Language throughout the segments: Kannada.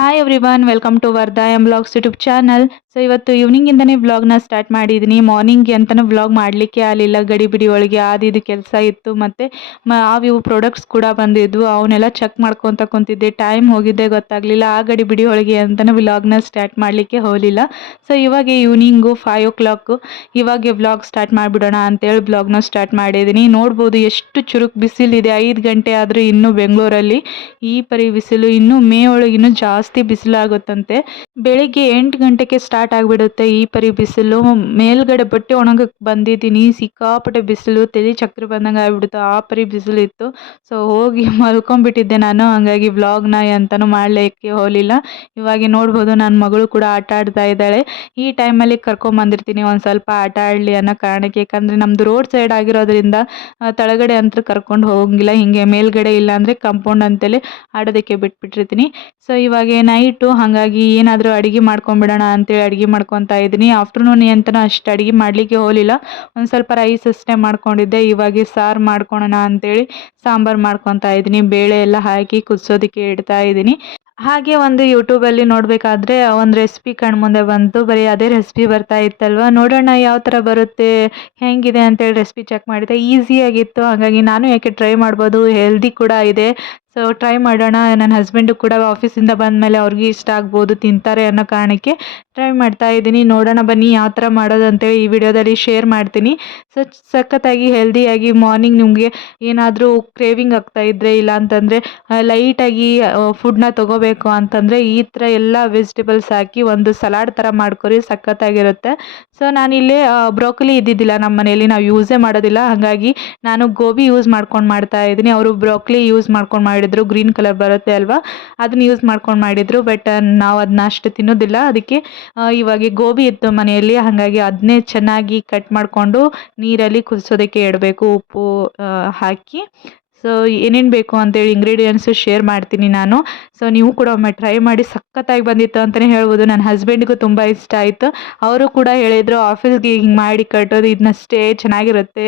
Hi everyone, welcome to Vardha M blogs YouTube channel. So ಇವತ್ತು ಈವ್ನಿಂಗಿಂದನೇ ವ್ಲಾಗ್ನ ಸ್ಟಾರ್ಟ್ ಮಾಡಿದ್ದೀನಿ. ಮಾರ್ನಿಂಗ್ ಅಂತಲೂ ವ್ಲಾಗ್ ಮಾಡಲಿಕ್ಕೆ ಆಗಲಿಲ್ಲ, ಗಡಿಬಿಡಿ ಒಳಗೆ ಇದು ಕೆಲಸ ಇತ್ತು. ಮತ್ತು ಇವು ಪ್ರಾಡಕ್ಟ್ಸ್ ಕೂಡ ಬಂದಿದ್ವು, ಅವನ್ನೆಲ್ಲ ಚೆಕ್ ಮಾಡ್ಕೊತ ಕುಂತಿದ್ದೆ. ಟೈಮ್ ಹೋಗಿದ್ದೆ ಗೊತ್ತಾಗಲಿಲ್ಲ. ಆ ಗಡಿಬಿಡಿ ಒಳಗೆ ಅಂತಲೂ ವ್ಲಾಗ್ನ ಸ್ಟಾರ್ಟ್ ಮಾಡಲಿಕ್ಕೆ ಹೋಗಲಿಲ್ಲ. ಸೊ ಇವಾಗ ಈವ್ನಿಂಗು 5 o'clock, ಇವಾಗ ವ್ಲಾಗ್ ಸ್ಟಾರ್ಟ್ ಮಾಡಿಬಿಡೋಣ ಅಂತೇಳಿ ವ್ಲಾಗ್ನ ಸ್ಟಾರ್ಟ್ ಮಾಡಿದ್ದೀನಿ. ನೋಡ್ಬೋದು ಎಷ್ಟು ಚುರುಕು ಬಿಸಿಲಿದೆ. 5 ಗಂಟೆ ಆದರೂ ಇನ್ನೂ ಬೆಂಗಳೂರಲ್ಲಿ ಈ ಪರಿ ಬಿಸಿಲು. ಇನ್ನೂ ಮೇ ಒಳಗೆ ಇನ್ನೂ ಜಾಸ್ತಿ ಬಿಸಿಲಾಗುತ್ತಂತೆ. ಬೆಳಿಗ್ಗೆ 8 ಗಂಟೆಗೆ ಸ್ಟಾರ್ಟ್ ಆಗಿಬಿಡುತ್ತೆ ಈ ಪರಿ ಬಿಸಿಲು. ಮೇಲ್ಗಡೆ ಬಟ್ಟೆ ಒಣಗಕ್ಕೆ ಬಂದಿದ್ದೀನಿ, ಸಿಕ್ಕಾಪಟ್ಟೆ ಬಿಸಿಲು, ತಲೆ ಚಕ್ರ ಬಂದಂಗೆ ಆಗಿಬಿಡುತ್ತೆ, ಆ ಪರಿ ಬಿಸಿಲು ಇತ್ತು. ಸೊ ಹೋಗಿ ಮಲ್ಕೊಂಡ್ಬಿಟ್ಟಿದ್ದೆ ನಾನು, ಹಾಗಾಗಿ ವ್ಲಾಗ್ನ ಎಂತನೂ ಮಾಡಲಿಕ್ಕೆ ಹೋಗಲಿಲ್ಲ. ಇವಾಗ ನೋಡ್ಬೋದು ನನ್ನ ಮಗಳು ಕೂಡ ಆಟ ಆಡ್ತಾ ಇದ್ದಾಳೆ. ಈ ಟೈಮಲ್ಲಿ ಕರ್ಕೊಂಬಂದಿರ್ತೀನಿ ಒಂದು ಸ್ವಲ್ಪ ಆಟ ಆಡಲಿ ಅನ್ನೋ ಕಾರಣಕ್ಕೆ. ಯಾಕಂದರೆ ನಮ್ಮದು ರೋಡ್ ಸೈಡ್ ಆಗಿರೋದ್ರಿಂದ ತಳಗಡೆ ಅಂತೂ ಕರ್ಕೊಂಡು ಹೋಗಂಗಿಲ್ಲ, ಹೀಗೆ ಮೇಲ್ಗಡೆ ಇಲ್ಲಾಂದರೆ ಕಾಂಪೌಂಡ್ ಅಂತಲೇ ಆಡೋದಕ್ಕೆ ಬಿಟ್ಬಿಟ್ಟಿರ್ತೀನಿ. ಸೊ ಇವಾಗ ನೈಟು, ಹಾಗಾಗಿ ಏನಾದರೂ ಅಡುಗೆ ಮಾಡ್ಕೊಂಬಿಡೋಣ ಅಂತೇಳಿ ಅಡುಗೆ ಮಾಡ್ಕೊತಾ ಇದ್ದೀನಿ. ಆಫ್ಟರ್ನೂನ್ ಅಂತಲೂ ಅಷ್ಟು ಅಡುಗೆ ಮಾಡಲಿಕ್ಕೆ ಹೋಗಲಿಲ್ಲ, ಒಂದು ಸ್ವಲ್ಪ ರೈಸ್ ಅಷ್ಟೇ ಮಾಡ್ಕೊಂಡಿದ್ದೆ. ಇವಾಗ ಸಾರು ಮಾಡ್ಕೊಳೋಣ ಅಂತೇಳಿ ಸಾಂಬಾರು ಮಾಡ್ಕೊತಾ ಇದ್ದೀನಿ. ಬೇಳೆ ಎಲ್ಲ ಹಾಕಿ ಕುದಿಸೋದಕ್ಕೆ ಇಡ್ತಾ ಇದ್ದೀನಿ. ಹಾಗೆ ಒಂದು ಯೂಟ್ಯೂಬಲ್ಲಿ ನೋಡಬೇಕಾದ್ರೆ ಒಂದು ರೆಸಿಪಿ ಕಣ್ಮುಂದೆ ಬಂತು. ಬರೀ ಅದೇ ರೆಸಿಪಿ ಬರ್ತಾ ಇತ್ತಲ್ವ, ನೋಡೋಣ ಯಾವ ಥರ ಬರುತ್ತೆ, ಹೇಗಿದೆ ಅಂತೇಳಿ ರೆಸಿಪಿ ಚೆಕ್ ಮಾಡಿದೆ. ಈಸಿಯಾಗಿತ್ತು, ಹಾಗಾಗಿ ನಾನು ಯಾಕೆ ಟ್ರೈ ಮಾಡ್ಬೋದು, ಹೆಲ್ದಿ ಕೂಡ ಇದೆ. ಸೊ ಟ್ರೈ ಮಾಡೋಣ. ನನ್ನ ಹಸ್ಬೆಂಡು ಕೂಡ ಆಫೀಸಿಂದ ಬಂದಮೇಲೆ ಅವ್ರಿಗೆ ಇಷ್ಟ ಆಗ್ಬೋದು, ತಿಂತಾರೆ ಅನ್ನೋ ಕಾರಣಕ್ಕೆ ಟ್ರೈ ಮಾಡ್ತಾ ಇದ್ದೀನಿ. ನೋಡೋಣ ಬನ್ನಿ ಯಾವ ಥರ ಮಾಡೋದು ಅಂತೇಳಿ ಈ ವಿಡಿಯೋದಲ್ಲಿ ಶೇರ್ ಮಾಡ್ತೀನಿ. ಸೊ ಸಖತ್ತಾಗಿ ಹೆಲ್ದಿಯಾಗಿ ಮಾರ್ನಿಂಗ್ ನಿಮಗೆ ಏನಾದರೂ ಕ್ರೇವಿಂಗ್ ಆಗ್ತಾ ಇದ್ದರೆ, ಇಲ್ಲ ಅಂತಂದರೆ ಲೈಟಾಗಿ ಫುಡ್ನ ತೊಗೋಬೇಕು ಅಂತಂದರೆ ಈ ಥರ ಎಲ್ಲ ವೆಜಿಟೇಬಲ್ಸ್ ಹಾಕಿ ಒಂದು ಸಲಾಡ್ ಥರ ಮಾಡ್ಕೊರಿ, ಸಖತ್ತಾಗಿರುತ್ತೆ. ಸೊ ನಾನಿಲ್ಲಿ ಬ್ರೋಕೊಲಿ ಇದ್ದಿದ್ದಿಲ್ಲ ನಮ್ಮ ಮನೆಯಲ್ಲಿ, ನಾವು ಯೂಸೇ ಮಾಡೋದಿಲ್ಲ, ಹಾಗಾಗಿ ನಾನು ಗೋಬಿ ಯೂಸ್ ಮಾಡ್ಕೊಂಡು ಮಾಡ್ತಾ ಇದ್ದೀನಿ. ಅವರು ಬ್ರೋಕೊಲಿ ಯೂಸ್ ಮಾಡ್ಕೊಂಡು ಮಾಡಿದ್ರು, ಗ್ರೀನ್ ಕಲರ್ ಬರುತ್ತೆ ಅಲ್ವಾ, ಅದನ್ನ ಯೂಸ್ ಮಾಡ್ಕೊಂಡು ಮಾಡಿದರು. ಬಟ್ ನಾವು ಅದನ್ನ ಅಷ್ಟು ತಿನ್ನೋದಿಲ್ಲ, ಅದಕ್ಕೆ ಇವಾಗ ಗೋಬಿ ಇತ್ತು ಮನೆಯಲ್ಲಿ, ಹಾಗಾಗಿ ಅದನ್ನೇ ಚೆನ್ನಾಗಿ ಕಟ್ ಮಾಡಿಕೊಂಡು ನೀರಲ್ಲಿ ಕುದಿಸೋದಕ್ಕೆ ಇಡಬೇಕು, ಉಪ್ಪು ಹಾಕಿ. ಸೊ ಏನೇನು ಬೇಕು ಅಂತೇಳಿ ಇಂಗ್ರೀಡಿಯೆಂಟ್ಸು ಶೇರ್ ಮಾಡ್ತೀನಿ ನಾನು. ಸೊ ನೀವು ಕೂಡ ಒಮ್ಮೆ ಟ್ರೈ ಮಾಡಿ, ಸಖತ್ತಾಗಿ ಬಂದಿತ್ತು ಅಂತಲೇ ಹೇಳ್ಬೋದು. ನನ್ನ ಹಸ್ಬೆಂಡಿಗೂ ತುಂಬ ಇಷ್ಟ ಆಯಿತು. ಅವರು ಕೂಡ ಹೇಳಿದರು, ಆಫೀಸ್ಗೆ ಹಿಂಗೆ ಮಾಡಿ ಕಟ್ಟೋದು ಇದನ್ನಷ್ಟೇ ಚೆನ್ನಾಗಿರುತ್ತೆ,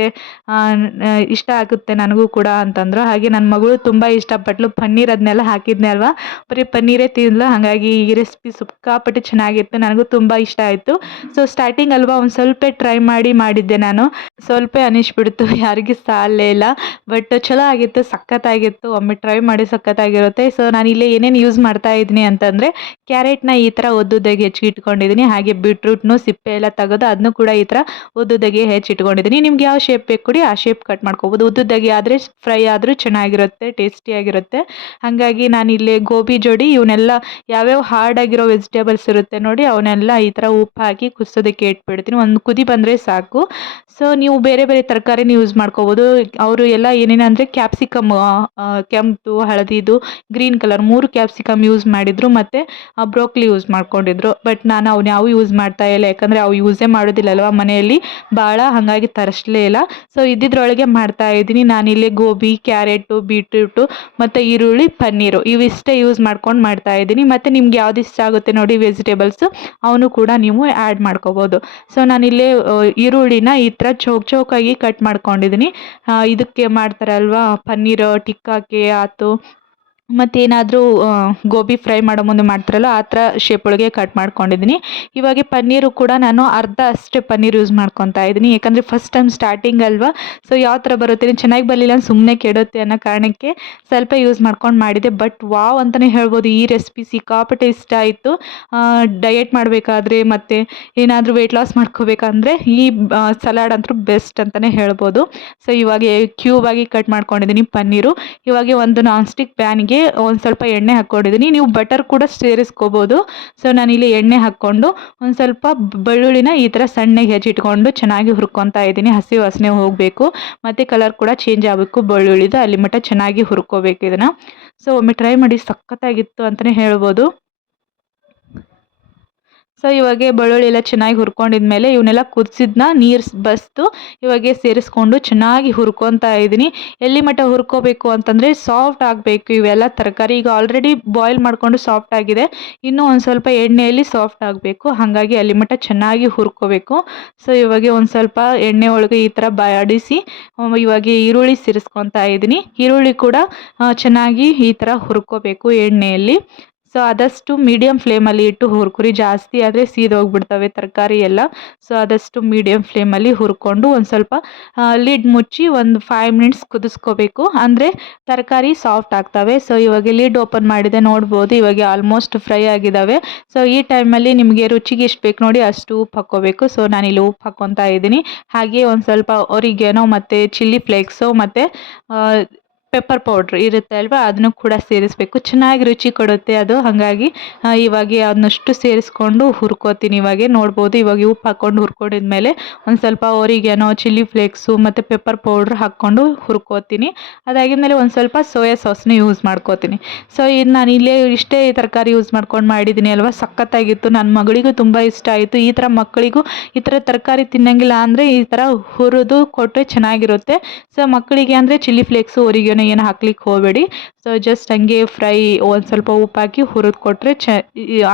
ಇಷ್ಟ ಆಗುತ್ತೆ ನನಗೂ ಕೂಡ ಅಂತಂದರು. ಹಾಗೆ ನನ್ನ ಮಗಳು ತುಂಬ ಇಷ್ಟಪಟ್ಟಳು. ಪನ್ನೀರ್ ಅದನ್ನೆಲ್ಲ ಹಾಕಿದ್ನೆ ಅಲ್ವಾ, ಬರೀ ಪನ್ನೀರೇ ತಿಂದ್ಲು. ಹಾಗಾಗಿ ಈ ರೆಸಿಪಿ ಸಿಕ್ಕಾಪಟ್ಟೆ ಚೆನ್ನಾಗಿತ್ತು, ನನಗೂ ತುಂಬ ಇಷ್ಟ ಆಯಿತು. ಸೊ ಸ್ಟಾರ್ಟಿಂಗ್ ಅಲ್ವಾ ಒಂದು ಸ್ವಲ್ಪ ಟ್ರೈ ಮಾಡಿದ್ದೆ ನಾನು, ಸ್ವಲ್ಪ ಅನಿಸ್ಬಿಡ್ತು, ಯಾರಿಗೂ ಸಾಲೇ ಇಲ್ಲ. ಬಟ್ ಚಲೋ ಆಗಿತ್ತು, ಸಖತ್ತಾಗಿತ್ತು. ಒಮ್ಮೆ ಟ್ರೈ ಮಾಡಿ, ಸಖತ್ತಾಗಿರುತ್ತೆ. ಸೊ ನಾನಿಲ್ಲಿ ಏನೇನು ಯೂಸ್ ಮಾಡ್ತಾ ಇದ್ದೀನಿ ಅಂತಂದರೆ, ಕ್ಯಾರೆಟ್ನ ಈ ಥರ ಉದ್ದುದ್ದಾಗಿ ಹೆಚ್ಚಿಟ್ಕೊಂಡಿದ್ದೀನಿ. ಹಾಗೆ ಬೀಟ್ರೂಟ್ನು ಸಿಪ್ಪೆ ಎಲ್ಲ ತೆಗೆದು ಅದನ್ನು ಕೂಡ ಈ ಥರ ಉದ್ದುದ್ದಾಗಿ ಹೆಚ್ಚಿಟ್ಕೊಂಡಿದ್ದೀನಿ. ನಿಮ್ಗೆ ಯಾವ ಶೇಪ್ ಬೇಕು ಕೊಡಿ, ಆ ಶೇಪ್ ಕಟ್ ಮಾಡ್ಕೋಬೋದು. ಉದ್ದುದ್ದಾಗಿ ಆದರೆ ಫ್ರೈ ಆದರೂ ಚೆನ್ನಾಗಿರುತ್ತೆ, ಟೇಸ್ಟಿಯಾಗಿರುತ್ತೆ. ಹಾಗಾಗಿ ನಾನಿಲ್ಲಿ ಗೋಬಿ ಜೋಡಿ ಇವನ್ನೆಲ್ಲ ಯಾವ್ಯಾವ ಹಾರ್ಡ್ ಆಗಿರೋ ವೆಜಿಟೇಬಲ್ಸ್ ಇರುತ್ತೆ ನೋಡಿ, ಅವನ್ನೆಲ್ಲ ಈ ಥರ ಉಪ್ಪು ಹಾಕಿ ಕುದಿಸೋದಕ್ಕೆ ಇಟ್ಬಿಡ್ತೀನಿ. ಒಂದು ಕುದಿ ಬಂದರೆ ಸಾಕು. ಸೊ ನೀವು ಬೇರೆ ಬೇರೆ ತರಕಾರಿನ ಯೂಸ್ ಮಾಡ್ಕೋಬೋದು. ಅವರು ಎಲ್ಲ ಏನೇನಂದರೆ ಕ್ಯಾಪ್ಸಿಕಮ್, ಕೆಂಪು, ಹಳದಿದು, ಗ್ರೀನ್ ಕಲರ್ 3 ಕ್ಯಾಪ್ಸಿಕಮ್ ಯೂಸ್ ಮಾಡಿದರು, ಮತ್ತು ಬ್ರೋಕೊಲಿ ಯೂಸ್ ಮಾಡ್ಕೊಂಡಿದ್ರು. ಬಟ್ ನಾನು ಅವ್ನು ಯಾವ ಯೂಸ್ ಮಾಡ್ತಾ ಇಲ್ಲ, ಯಾಕಂದರೆ ಅವು ಯೂಸೇ ಮಾಡೋದಿಲ್ಲಲ್ವ ಮನೆಯಲ್ಲಿ ಭಾಳ, ಹಾಗಾಗಿ ತರಿಸಲೇ ಇಲ್ಲ. ಸೊ ಇದ್ದಿದ್ರೊಳಗೆ ಮಾಡ್ತಾ ಇದ್ದೀನಿ. ನಾನಿಲ್ಲಿ ಗೋಬಿ, ಕ್ಯಾರೆಟು, ಬೀಟ್ರೂಟು ಮತ್ತು ಈರುಳ್ಳಿ, ಪನ್ನೀರು ಇವಿಷ್ಟೇ ಯೂಸ್ ಮಾಡ್ಕೊಂಡು ಮಾಡ್ತಾ ಇದ್ದೀನಿ. ಮತ್ತು ನಿಮ್ಗೆ ಯಾವ್ದು ಇಷ್ಟ ಆಗುತ್ತೆ ನೋಡಿ ವೆಜಿಟೇಬಲ್ಸು, ಅವನು ಕೂಡ ನೀವು ಆ್ಯಡ್ ಮಾಡ್ಕೋಬೋದು. ಸೊ ನಾನಿಲ್ಲಿ ಈರುಳ್ಳಿನ ಈ ಥರ ಚೌಕಾಗಿ ಕಟ್ ಮಾಡ್ಕೊಂಡಿದ್ದೀನಿ. ಇದಕ್ಕೆ ಮಾಡ್ತಾರಲ್ವಾ ಪನ್ನೀರ್ ಟಿಕ್ಕಾಕ್ಕೆ ಆಯ್ತು, ಮತ್ತೇನಾದರೂ ಗೋಬಿ ಫ್ರೈ ಮಾಡೋ ಮುಂದೆ ಮಾಡ್ತಾರಲ್ಲ ಆ ಥರ ಶೇಪ್ ಒಳಗೆ ಕಟ್ ಮಾಡ್ಕೊಂಡಿದ್ದೀನಿ. ಇವಾಗ ಪನ್ನೀರು ಕೂಡ ನಾನು ಅರ್ಧ ಅಷ್ಟೇ ಪನ್ನೀರ್ ಯೂಸ್ ಮಾಡ್ಕೊತಾ ಇದ್ದೀನಿ, ಯಾಕಂದರೆ ಫಸ್ಟ್ ಟೈಮ್ ಸ್ಟಾರ್ಟಿಂಗ್ ಅಲ್ವಾ. ಸೊ ಯಾವ ಥರ ಬರುತ್ತೆ, ಚೆನ್ನಾಗಿ ಬರಲಿಲ್ಲ ಸುಮ್ಮನೆ ಕೆಡುತ್ತೆ ಅನ್ನೋ ಕಾರಣಕ್ಕೆ ಸ್ವಲ್ಪ ಯೂಸ್ ಮಾಡ್ಕೊಂಡು ಮಾಡಿದೆ. ಬಟ್ ವಾವ್ ಅಂತಲೇ ಹೇಳ್ಬೋದು, ಈ ರೆಸಿಪಿ ಸಿಕ್ಕಾಪಟ್ಟೆ ಇಷ್ಟ ಆಯಿತು. ಡಯೆಟ್ ಮಾಡಬೇಕಾದ್ರೆ ಮತ್ತು ಏನಾದರೂ ವೆಯ್ಟ್ ಲಾಸ್ ಮಾಡ್ಕೋಬೇಕಂದ್ರೆ ಈ ಸಲಾಡ್ ಅಂತೂ ಬೆಸ್ಟ್ ಅಂತಲೇ ಹೇಳ್ಬೋದು. ಸೊ ಇವಾಗ ಕ್ಯೂಬಾಗಿ ಕಟ್ ಮಾಡ್ಕೊಂಡಿದ್ದೀನಿ ಪನ್ನೀರು. ಇವಾಗ ಒಂದು ನಾನ್ ಸ್ಟಿಕ್ ಪ್ಯಾನ್ಗೆ ಒಂದು ಸ್ವಲ್ಪ ಎಣ್ಣೆ ಹಾಕ್ಕೊಂಡಿದ್ದೀನಿ, ನೀವು ಬಟರ್ ಕೂಡ ಸೇರಿಸ್ಕೋಬೋದು. ಸೊ ನಾನಿಲ್ಲಿ ಎಣ್ಣೆ ಹಾಕ್ಕೊಂಡು ಒಂದು ಸ್ವಲ್ಪ ಬೆಳ್ಳುಳ್ಳಿನ ಈ ಥರ ಸಣ್ಣಗೆ ಹೆಚ್ಚಿಟ್ಕೊಂಡು ಚೆನ್ನಾಗಿ ಹುರ್ಕೊತಾ ಇದ್ದೀನಿ. ಹಸಿ ವಾಸನೆ ಹೋಗಬೇಕು, ಮತ್ತು ಕಲರ್ ಕೂಡ ಚೇಂಜ್ ಆಗಬೇಕು ಬೆಳ್ಳುಳ್ಳಿದು, ಅಲ್ಲಿ ಮಟ್ಟ ಚೆನ್ನಾಗಿ ಹುರ್ಕೋಬೇಕು ಇದನ್ನು. ಸೊ ಒಮ್ಮೆ ಟ್ರೈ ಮಾಡಿ, ಸಖತ್ತಾಗಿತ್ತು ಅಂತಲೇ ಹೇಳ್ಬೋದು. ಸೊ ಇವಾಗ ಬೆಳ್ಳುಳ್ಳಿ ಎಲ್ಲ ಚೆನ್ನಾಗಿ ಹುರ್ಕೊಂಡಿದ್ಮೇಲೆ ಇವನ್ನೆಲ್ಲ ಕುದಿಸಿದ್ನ ನೀರು ಬಸ್ತು ಇವಾಗ ಸೇರಿಸ್ಕೊಂಡು ಚೆನ್ನಾಗಿ ಹುರ್ಕೊತಾ ಇದ್ದೀನಿ. ಎಲ್ಲಿ ಮಟ್ಟ ಹುರ್ಕೋಬೇಕು ಅಂತಂದರೆ ಸಾಫ್ಟ್ ಆಗಬೇಕು ಇವೆಲ್ಲ ತರಕಾರಿ. ಈಗ ಆಲ್ರೆಡಿ ಬಾಯ್ಲ್ ಮಾಡಿಕೊಂಡು ಸಾಫ್ಟ್ ಆಗಿದೆ, ಇನ್ನೂ ಒಂದು ಸ್ವಲ್ಪ ಎಣ್ಣೆಯಲ್ಲಿ ಸಾಫ್ಟ್ ಆಗಬೇಕು, ಹಾಗಾಗಿ ಅಲ್ಲಿ ಮಟ್ಟ ಚೆನ್ನಾಗಿ ಹುರ್ಕೋಬೇಕು. ಸೊ ಇವಾಗ ಒಂದು ಸ್ವಲ್ಪ ಎಣ್ಣೆ ಒಳಗೆ ಈ ಥರ ಬಾಡಿಸಿ ಇವಾಗ ಈರುಳ್ಳಿ ಸೇರಿಸ್ಕೊತಾ ಇದ್ದೀನಿ. ಈರುಳ್ಳಿ ಕೂಡ ಚೆನ್ನಾಗಿ ಈ ಥರ ಹುರ್ಕೋಬೇಕು ಎಣ್ಣೆಯಲ್ಲಿ. ಸೊ ಆದಷ್ಟು ಮೀಡಿಯಮ್ ಫ್ಲೇಮಲ್ಲಿ ಇಟ್ಟು ಹುರ್ಕುರಿ. ಜಾಸ್ತಿ ಆದರೆ ಸೀದೋಗ್ಬಿಡ್ತವೆ ತರಕಾರಿ ಎಲ್ಲ. ಸೊ ಆದಷ್ಟು ಮೀಡಿಯಮ್ ಫ್ಲೇಮಲ್ಲಿ ಹುರ್ಕೊಂಡು ಒಂದು ಸ್ವಲ್ಪ ಲಿಡ್ ಮುಚ್ಚಿ ಒಂದು 5 ಮಿನಿಟ್ಸ್ ಕುದಿಸ್ಕೋಬೇಕು. ಅಂದರೆ ತರಕಾರಿ ಸಾಫ್ಟ್ ಆಗ್ತವೆ. ಸೊ ಇವಾಗ ಲಿಡ್ ಓಪನ್ ಮಾಡಿದೆ ನೋಡ್ಬೋದು, ಇವಾಗ ಆಲ್ಮೋಸ್ಟ್ ಫ್ರೈ ಆಗಿದ್ದಾವೆ. ಸೊ ಈ ಟೈಮಲ್ಲಿ ನಿಮಗೆ ರುಚಿಗೆ ಎಷ್ಟು ಬೇಕು ನೋಡಿ ಅಷ್ಟು ಉಪ್ಪು ಹಾಕ್ಕೋಬೇಕು. ಸೊ ನಾನಿಲ್ಲಿ ಉಪ್ಪು ಹಾಕ್ಕೊತಾ ಇದ್ದೀನಿ. ಹಾಗೆ ಒಂದು ಸ್ವಲ್ಪ ಒರಿಗ್ಯಾನೋ ಮತ್ತು ಚಿಲ್ಲಿ ಫ್ಲೇಕ್ಸು ಮತ್ತು ಪೆಪ್ಪರ್ ಪೌಡ್ರ್ ಇರುತ್ತೆ ಅಲ್ವಾ, ಅದನ್ನು ಕೂಡ ಸೇರಿಸಬೇಕು. ಚೆನ್ನಾಗಿ ರುಚಿ ಕೊಡುತ್ತೆ ಅದು. ಹಾಗಾಗಿ ಇವಾಗ ಅದನ್ನಷ್ಟು ಸೇರಿಸ್ಕೊಂಡು ಹುರ್ಕೋತೀನಿ. ಇವಾಗೆ ನೋಡ್ಬೋದು, ಇವಾಗ ಉಪ್ಪು ಹಾಕ್ಕೊಂಡು ಹುರ್ಕೊಂಡಿದ್ಮೇಲೆ ಒಂದು ಸ್ವಲ್ಪ ಒರಿಗ್ಯಾನೋ, ಚಿಲ್ಲಿ ಫ್ಲೇಕ್ಸು ಮತ್ತು ಪೆಪ್ಪರ್ ಪೌಡ್ರ್ ಹಾಕ್ಕೊಂಡು ಹುರ್ಕೋತೀನಿ. ಅದಾಗಿದ್ಮೇಲೆ ಒಂದು ಸ್ವಲ್ಪ ಸೋಯಾ ಸಾಸ್ನ ಯೂಸ್ ಮಾಡ್ಕೋತೀನಿ. ಸೊ ಇದು ನಾನು ಇಲ್ಲೇ ಇಷ್ಟೇ ತರಕಾರಿ ಯೂಸ್ ಮಾಡ್ಕೊಂಡು ಮಾಡಿದ್ದೀನಿ ಅಲ್ವಾ, ಸಖತ್ತಾಗಿತ್ತು. ನನ್ನ ಮಗಳಿಗೂ ತುಂಬ ಇಷ್ಟ ಆಯಿತು. ಈ ಥರ ಮಕ್ಕಳಿಗೂ ಈ ಥರ ತರಕಾರಿ ತಿನ್ನಂಗಿಲ್ಲ ಅಂದರೆ ಈ ಥರ ಹುರಿದು ಕೊಟ್ಟರೆ ಚೆನ್ನಾಗಿರುತ್ತೆ. ಸೊ ಮಕ್ಕಳಿಗೆ ಅಂದರೆ ಚಿಲ್ಲಿ ಫ್ಲೇಕ್ಸು, ಒರಿಗ್ಯಾನೋ ಏನು ಹಾಕ್ಲಿಕ್ಕೆ ಹೋಗಬೇಡಿ. ಸೊ ಜಸ್ಟ್ ಹಂಗೆ ಫ್ರೈ ಒಂದು ಸ್ವಲ್ಪ ಉಪ್ಪು ಹಾಕಿ ಹುರಿದು ಕೊಟ್ಟರೆ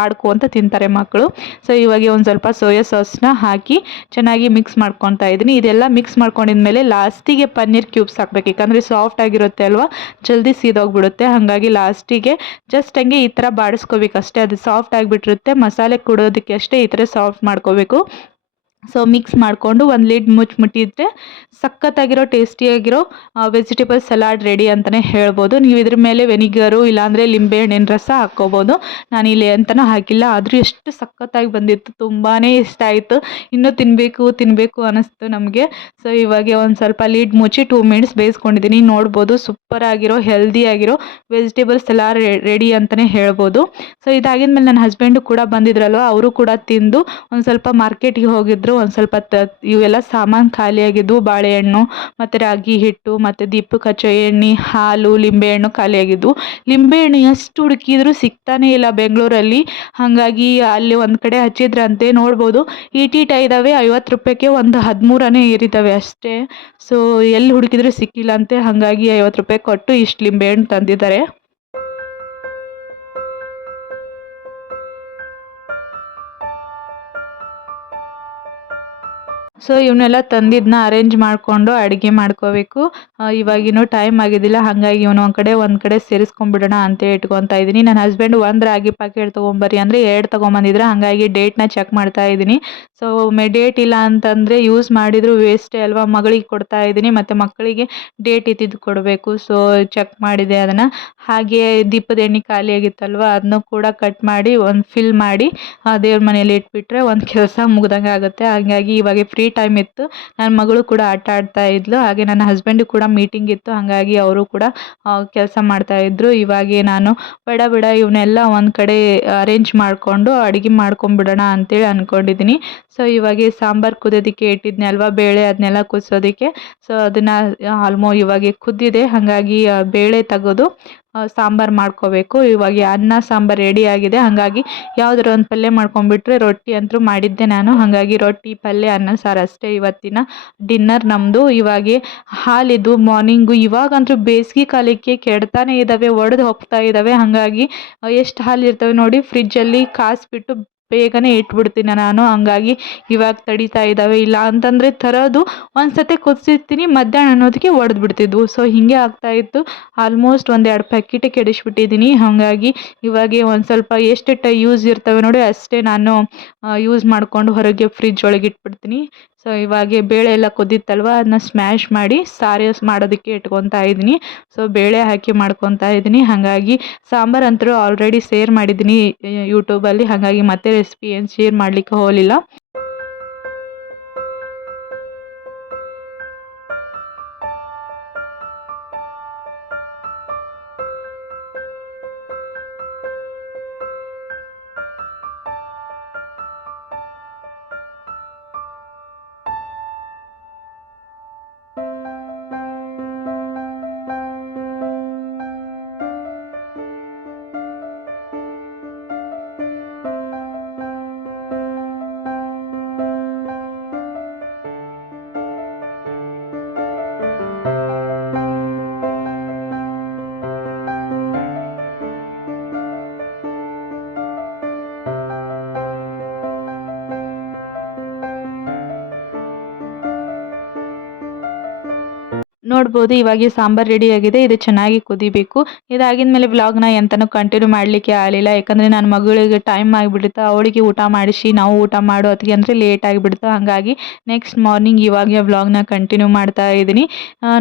ಆಡ್ಕೊಂತ ತಿಂತಾರೆ ಮಕ್ಕಳು. ಸೊ ಇವಾಗ ಒಂದು ಸ್ವಲ್ಪ ಸೋಯಾ ಸಾಸ್ನ ಹಾಕಿ ಚೆನ್ನಾಗಿ ಮಿಕ್ಸ್ ಮಾಡ್ಕೊತಾ ಇದ್ದೀನಿ. ಇದೆಲ್ಲ ಮಿಕ್ಸ್ ಮಾಡ್ಕೊಂಡಿದ್ಮೇಲೆ ಲಾಸ್ಟಿಗೆ ಪನ್ನೀರ್ ಕ್ಯೂಬ್ಸ್ ಹಾಕ್ಬೇಕು. ಯಾಕಂದರೆ ಸಾಫ್ಟ್ ಆಗಿರುತ್ತೆ ಅಲ್ವಾ, ಜಲ್ದಿ ಸೀದೋಗ್ಬಿಡುತ್ತೆ. ಹಾಗಾಗಿ ಲಾಸ್ಟಿಗೆ ಜಸ್ಟ್ ಹಂಗೆ ಈ ಥರ ಬಾಡಿಸ್ಕೋಬೇಕು ಅಷ್ಟೇ. ಅದು ಸಾಫ್ಟ್ ಆಗಿಬಿಟ್ಟಿರುತ್ತೆ. ಮಸಾಲೆ ಕೊಡೋದಕ್ಕೆ ಅಷ್ಟೇ ಈ ಥರ ಸಾಫ್ಟ್ ಮಾಡ್ಕೋಬೇಕು. ಸೊ ಮಿಕ್ಸ್ ಮಾಡಿಕೊಂಡು ಒಂದು ಲಿಡ್ ಮುಚ್ಚಿಬಿಟ್ಟಿದ್ರೆ ಸಖತ್ತಾಗಿರೋ ಟೇಸ್ಟಿಯಾಗಿರೋ ವೆಜಿಟೇಬಲ್ ಸಲಾಡ್ ರೆಡಿ ಅಂತಲೇ ಹೇಳ್ಬೋದು. ನೀವು ಇದ್ರ ಮೇಲೆ ವೆನಿಗರು ಇಲ್ಲಾಂದರೆ ಲಿಂಬೆಹಣ್ಣಿನ ರಸ ಹಾಕ್ಕೋಬೋದು. ನಾನಿಲ್ಲಿ ಅಂತಲೂ ಹಾಕಿಲ್ಲ, ಆದರೂ ಎಷ್ಟು ಸಖತ್ತಾಗಿ ಬಂದಿತ್ತು. ತುಂಬಾ ಇಷ್ಟ ಆಯಿತು. ಇನ್ನೂ ತಿನ್ನಬೇಕು ಅನ್ನಿಸ್ತು ನಮಗೆ. ಸೊ ಇವಾಗ ಒಂದು ಸ್ವಲ್ಪ ಲಿಡ್ ಮುಚ್ಚಿ 2 ಮಿನಿಟ್ಸ್ ಬೇಯಿಸ್ಕೊಂಡಿದ್ದೀನಿ. ನೋಡ್ಬೋದು ಸೂಪರಾಗಿರೋ ಹೆಲ್ದಿಯಾಗಿರೋ ವೆಜಿಟೇಬಲ್ ಸಲಾಡ್ ರೆಡಿ ಅಂತಲೇ ಹೇಳ್ಬೋದು. ಸೊ ಇದಾಗಿದ್ಮೇಲೆ ನನ್ನ ಹಸ್ಬೆಂಡು ಕೂಡ ಬಂದಿದ್ರಲ್ವ, ಅವರು ಕೂಡ ತಿಂದು ಒಂದು ಸ್ವಲ್ಪ ಮಾರ್ಕೆಟಿಗೆ ಹೋಗಿದ್ರು. ಒಂದು ಸ್ವಲ್ಪ ಇವೆಲ್ಲ ಸಾಮಾನು ಖಾಲಿಯಾಗಿದ್ವು. ಬಾಳೆಹಣ್ಣು ಮತ್ತು ರಾಗಿ ಹಿಟ್ಟು ಮತ್ತು ದೀಪಕ್ಕೆ ಹಚ್ಚೋ ಎಣ್ಣೆ, ಹಾಲು, ಲಿಂಬೆಹಣ್ಣು ಖಾಲಿಯಾಗಿದ್ವು. ಲಿಂಬೆಹಣ್ಣು ಎಷ್ಟು ಹುಡುಕಿದ್ರು ಸಿಗ್ತಾನೇ ಇಲ್ಲ ಬೆಂಗಳೂರಲ್ಲಿ. ಹಾಗಾಗಿ ಅಲ್ಲಿ ಒಂದು ಕಡೆ ಹಚ್ಚಿದ್ರಂತೆ. ನೋಡ್ಬೋದು ಈಟೀಟ ಇದ್ದಾವೆ. 50 ರೂಪಾಯಿಗೆ ಒಂದು 13 ಏರಿದ್ದಾವೆ ಅಷ್ಟೇ. ಸೊ ಎಲ್ಲಿ ಹುಡುಕಿದ್ರು ಸಿಕ್ಕಿಲ್ಲ ಅಂತೆ. ಹಾಗಾಗಿ 50 ರೂಪಾಯಿ ಕೊಟ್ಟು ಇಷ್ಟು ಲಿಂಬೆಹಣ್ಣು ತಂದಿದ್ದಾರೆ. ಸೊ ಇವನ್ನೆಲ್ಲ ತಂದಿದ್ದನ್ನ ಅರೇಂಜ್ ಮಾಡಿಕೊಂಡು ಅಡುಗೆ ಮಾಡ್ಕೋಬೇಕು. ಇವಾಗಿನ್ನೂ ಟೈಮ್ ಆಗಿದ್ದಿಲ್ಲ. ಹಾಗಾಗಿ ಇವನು ಒಂದು ಕಡೆ ಸೇರಿಸ್ಕೊಂಡ್ಬಿಡೋಣ ಅಂತ ಇಟ್ಕೊತಾ ಇದ್ದೀನಿ. ನನ್ನ ಹಸ್ಬೆಂಡ್ ಒಂದು ರಾಗಿ ಪ್ಯಾಕೆಟ್ ತೊಗೊಂಬರ್ರಿ ಅಂದರೆ 2 ತೊಗೊಂಬಂದಿದ್ರು. ಹಾಗಾಗಿ ಡೇಟ್ನ ಚೆಕ್ ಮಾಡ್ತಾ ಇದ್ದೀನಿ. ಸೊ ಡೇಟ್ ಇಲ್ಲ ಅಂತಂದರೆ ಯೂಸ್ ಮಾಡಿದರೂ ವೇಸ್ಟೇ ಅಲ್ವಾ. ಮಗಳಿಗೆ ಕೊಡ್ತಾ ಇದ್ದೀನಿ ಮತ್ತು ಮಕ್ಕಳಿಗೆ ಡೇಟ್ ಇದ್ದಿದ್ದು ಕೊಡಬೇಕು. ಸೊ ಚೆಕ್ ಮಾಡಿದೆ ಅದನ್ನು. ಹಾಗೆ ದೀಪದ ಎಣ್ಣೆ ಖಾಲಿಯಾಗಿತ್ತಲ್ವ, ಅದನ್ನು ಕೂಡ ಕಟ್ ಮಾಡಿ ಒಂದು ಫಿಲ್ ಮಾಡಿ ದೇವ್ರ ಮನೆಯಲ್ಲಿ ಇಟ್ಬಿಟ್ರೆ ಒಂದು ಕೆಲಸ ಮುಗ್ದಂಗೆ ಆಗುತ್ತೆ. ಹಾಗಾಗಿ ಇವಾಗ ಫ್ರೀ ಟೈಮ್ ಇತ್ತು. ನನ್ನ ಮಗಳು ಕೂಡ ಆಟ ಆಡ್ತಾ ಇದ್ಲು. ಹಾಗೆ ನನ್ನ ಹಸ್ಬೆಂಡು ಕೂಡ ಮೀಟಿಂಗ್ ಇತ್ತು. ಹಾಗಾಗಿ ಅವರು ಕೂಡ ಕೆಲಸ ಮಾಡ್ತಾಯಿದ್ರು. ಇವಾಗ ನಾನು ಬೇಡ ಇವನ್ನೆಲ್ಲ ಒಂದು ಕಡೆ ಅರೇಂಜ್ ಮಾಡಿಕೊಂಡು ಅಡುಗೆ ಮಾಡ್ಕೊಂಬಿಡೋಣ ಅಂತೇಳಿ ಅಂದ್ಕೊಂಡಿದ್ದೀನಿ. ಸೊ ಇವಾಗ ಸಾಂಬಾರು ಕುದಿಯೋದಕ್ಕೆ ಇಟ್ಟಿದ್ನೆ ಅಲ್ವಾ, ಬೇಳೆ ಅದನ್ನೆಲ್ಲ ಕುದಿಸೋದಕ್ಕೆ. ಸೊ ಅದನ್ನು ಇವಾಗ ಕುದ್ದಿದೆ. ಹಾಗಾಗಿ ಬೇಳೆ ತೆಗೆದು ಸಾಂಬಾರು ಮಾಡ್ಕೋಬೇಕು. ಇವಾಗ ಅನ್ನ ಸಾಂಬಾರು ರೆಡಿ ಆಗಿದೆ. ಹಾಗಾಗಿ ಯಾವುದಾದ್ರು ಒಂದು ಪಲ್ಯ ಮಾಡ್ಕೊಂಡ್ಬಿಟ್ರೆ ರೊಟ್ಟಿ ಅಂತೂ ಮಾಡಿದ್ದೆ ನಾನು. ಹಾಗಾಗಿ ರೊಟ್ಟಿ, ಪಲ್ಯ, ಅನ್ನ ಸಾರು ಅಷ್ಟೇ ಇವತ್ತಿನ ಡಿನ್ನರ್ ನಮ್ಮದು. ಇವಾಗ ಹಾಲಿದ್ದು ಮಾರ್ನಿಂಗು. ಇವಾಗಂತೂ ಬೇಸಿಗೆ ಕಾಲಕ್ಕೆ ಕೆಡ್ತಾನೆ ಇದ್ದಾವೆ, ಒಡೆದು ಹೋಗ್ತಾ ಇದ್ದಾವೆ. ಹಾಗಾಗಿ ಎಷ್ಟು ಹಾಲು ಇರ್ತವೆ ನೋಡಿ, ಫ್ರಿಜ್ಜಲ್ಲಿ ಕಾಯಿಸ್ಬಿಟ್ಟು ಬೇಗನೆ ಇಟ್ಬಿಡ್ತೀನಿ ನಾನು. ಹಂಗಾಗಿ ಇವಾಗ ತಡೀತಾ ಇದ್ದಾವೆ. ಇಲ್ಲ ಅಂತಂದರೆ ತರೋದು ಒಂದು ಸತಿ ಕುದಿಸಿರ್ತೀನಿ, ಮಧ್ಯಾಹ್ನ ಅನ್ನೋದಕ್ಕೆ ಒಡೆದು ಬಿಡ್ತಿದ್ವು. ಸೊ ಹೀಗೆ ಆಗ್ತಾಯಿತ್ತು. ಆಲ್ಮೋಸ್ಟ್ 1-2 ಪ್ಯಾಕೆಟೇ ಕೆಡಿಸ್ಬಿಟ್ಟಿದ್ದೀನಿ. ಹಾಗಾಗಿ ಇವಾಗ ಒಂದು ಸ್ವಲ್ಪ ಎಷ್ಟು ಯೂಸ್ ಇರ್ತವೆ ನೋಡಿ ಅಷ್ಟೇ ನಾನು ಯೂಸ್ ಮಾಡಿಕೊಂಡು ಹೊರಗೆ ಫ್ರಿಜ್ ಒಳಗೆ ಇಟ್ಬಿಡ್ತೀನಿ. ಸೊ ಇವಾಗ ಬೇಳೆ ಎಲ್ಲ ಕುದ್ದಿತ್ತಲ್ವ, ಅದನ್ನ ಸ್ಮ್ಯಾಶ್ ಮಾಡಿ ಸಾರು ಮಾಡೋದಕ್ಕೆ ಇಟ್ಕೊತಾ ಇದ್ದೀನಿ. ಸೊ ಬೇಳೆ ಹಾಕಿ ಮಾಡ್ಕೊತಾ ಇದ್ದೀನಿ. ಹಾಗಾಗಿ ಸಾಂಬಾರು ಅಂತೂ ಆಲ್ರೆಡಿ ಶೇರ್ ಮಾಡಿದ್ದೀನಿ ಯೂಟ್ಯೂಬಲ್ಲಿ. ಹಾಗಾಗಿ ಮತ್ತೆ ರೆಸಿಪಿ ಏನು ಶೇರ್ ಮಾಡಲಿಕ್ಕೆ ಹೋಗಲಿಲ್ಲ. ನೋಡ್ಬೋದು ಇವಾಗ ಸಾಂಬಾರು ರೆಡಿಯಾಗಿದೆ. ಇದು ಚೆನ್ನಾಗಿ ಕುದಿಬೇಕು. ಇದಾಗಿದ ಮೇಲೆ ವ್ಲಾಗ್ನ ಎಂತನೂ ಕಂಟಿನ್ಯೂ ಮಾಡಲಿಕ್ಕೆ ಆಗಲಿಲ್ಲ. ಯಾಕಂದರೆ ನನ್ನ ಮಗಳಿಗೆ ಟೈಮ್ ಆಗಿಬಿಟ್ಟಿತ್ತು. ಅವಳಿಗೆ ಊಟ ಮಾಡಿಸಿ ನಾವು ಊಟ ಮಾಡೋ ಹೊತ್ತಿಗೆ ಅಂದರೆ ಲೇಟ್ ಆಗಿಬಿಡ್ತು. ಹಾಗಾಗಿ ನೆಕ್ಸ್ಟ್ ಮಾರ್ನಿಂಗ್ ಇವಾಗ ವ್ಲಾಗ್ನ ಕಂಟಿನ್ಯೂ ಮಾಡ್ತಾ ಇದ್ದೀನಿ.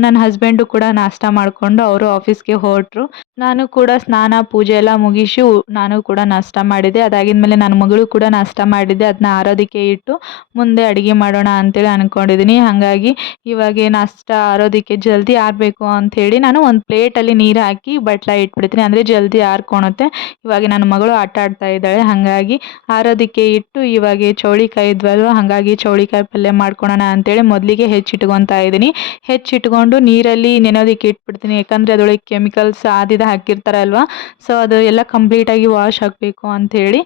ನನ್ನ ಹಸ್ಬೆಂಡು ಕೂಡ ನಾಷ್ಟ ಮಾಡಿಕೊಂಡು ಅವರು ಆಫೀಸ್ಗೆ ಹೊರಟರು. ನಾನು ಕೂಡ ಸ್ನಾನ ಪೂಜೆ ಎಲ್ಲ ಮುಗಿಸಿ ನಾನು ಕೂಡ ನಾಷ್ಟ ಮಾಡಿದೆ. ಅದಾಗಿದ ಮೇಲೆ ನನ್ನ ಮಗಳು ಕೂಡ ನಾಷ್ಟ ಮಾಡಿದ್ದೆ. ಅದನ್ನ ಆರೋದಕ್ಕೆ ಇಟ್ಟು ಮುಂದೆ ಅಡುಗೆ ಮಾಡೋಣ ಅಂತೇಳಿ ಅಂದ್ಕೊಂಡಿದ್ದೀನಿ. ಹಾಗಾಗಿ ಇವಾಗ ನಾಷ್ಟ ಆರೋದಕ್ಕೆ ಜಲ್ದಿ ಆರಬೇಕು ಅಂಥೇಳಿ ನಾನು ಒಂದು ಪ್ಲೇಟಲ್ಲಿ ನೀರು ಹಾಕಿ ಬಟ್ಲ ಇಟ್ಬಿಡ್ತೀನಿ. ಅಂದರೆ ಜಲ್ದಿ ಆರ್ಕೊಳುತ್ತೆ. ಇವಾಗ ನನ್ನ ಮಗಳು ಆಟ ಆಡ್ತಾ ಇದ್ದಾಳೆ. ಹಾಗಾಗಿ ಆರೋದಕ್ಕೆ ಇಟ್ಟು ಇವಾಗ ಚೌಳಿಕಾಯಿ ಇದ್ವಲ್ವ, ಹಾಗಾಗಿ ಚೌಳಿಕಾಯಿ ಪಲ್ಯ ಮಾಡ್ಕೊಳೋಣ ಅಂತೇಳಿ ಮೊದಲಿಗೆ ಹೆಚ್ಚಿಟ್ಕೊತಾ ಇದ್ದೀನಿ. ಹೆಚ್ಚಿಟ್ಕೊಂಡು ನೀರಲ್ಲಿ ನೆನೆಯೋದಕ್ಕೆ ಇಟ್ಬಿಡ್ತೀನಿ. ಯಾಕಂದರೆ ಅದರೊಳಗೆ ಕೆಮಿಕಲ್ಸ್ ಹಾಕಿರ್ತಾರಲ್ವ, ಸೊ ಅದು ಎಲ್ಲ ಕಂಪ್ಲೀಟಾಗಿ ವಾಶ್ ಆಗಬೇಕು ಅಂಥೇಳಿ